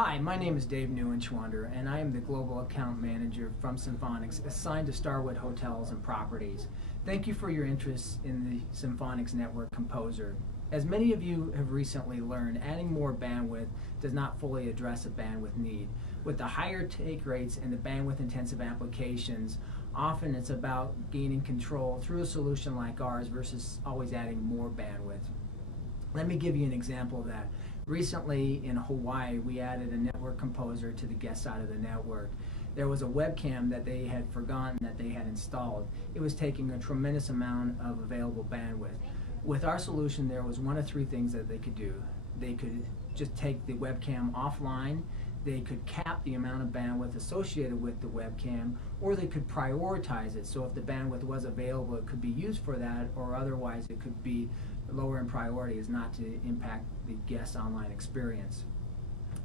Hi, my name is Dave Neuenschwander, and I am the Global Account Manager from Cymphonix, assigned to Starwood Hotels and Properties. Thank you for your interest in the Cymphonix Network Composer. As many of you have recently learned, adding more bandwidth does not fully address a bandwidth need. With the higher take rates and the bandwidth-intensive applications, often it's about gaining control through a solution like ours versus always adding more bandwidth. Let me give you an example of that. Recently in Hawaii, we added a network composer to the guest side of the network. There was a webcam that they had forgotten that they had installed. It was taking a tremendous amount of available bandwidth. With our solution, there was one of three things that they could do. They could just take the webcam offline, they could cap the amount of bandwidth associated with the webcam, or they could prioritize it. So if the bandwidth was available, it could be used for that, or otherwise it could be lower in priority, as not to impact the guest online experience.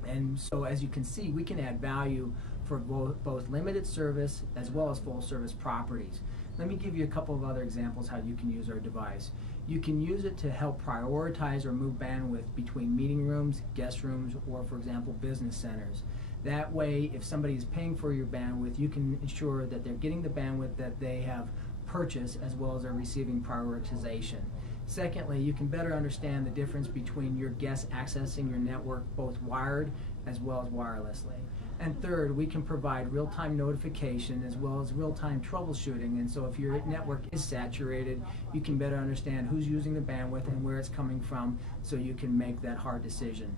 And so as you can see, we can add value for both limited service as well as full service properties. Let me give you a couple of other examples how you can use our device. You can use it to help prioritize or move bandwidth between meeting rooms, guest rooms, or for example business centers. That way, if somebody is paying for your bandwidth, you can ensure that they're getting the bandwidth that they have purchased as well as they're receiving prioritization. Secondly, you can better understand the difference between your guests accessing your network both wired as well as wirelessly. And third, we can provide real-time notification as well as real-time troubleshooting. And so if your network is saturated, you can better understand who's using the bandwidth and where it's coming from so you can make that hard decision.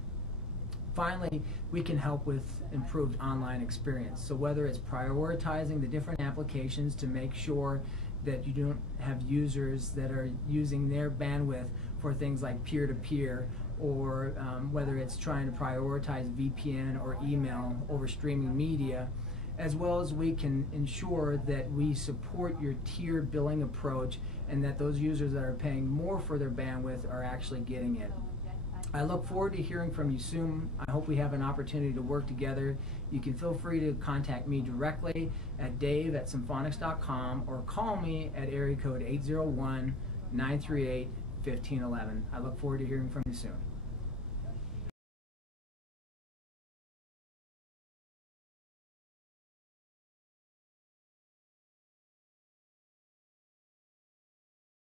Finally, we can help with improved online experience. So whether it's prioritizing the different applications to make sure that you don't have users that are using their bandwidth for things like peer-to-peer, or whether it's trying to prioritize VPN or email over streaming media, as well as we can ensure that we support your tiered billing approach and that those users that are paying more for their bandwidth are actually getting it. I look forward to hearing from you soon. I hope we have an opportunity to work together. You can feel free to contact me directly at dave@cymphonix.com or call me at area code 801-938-1511. I look forward to hearing from you soon.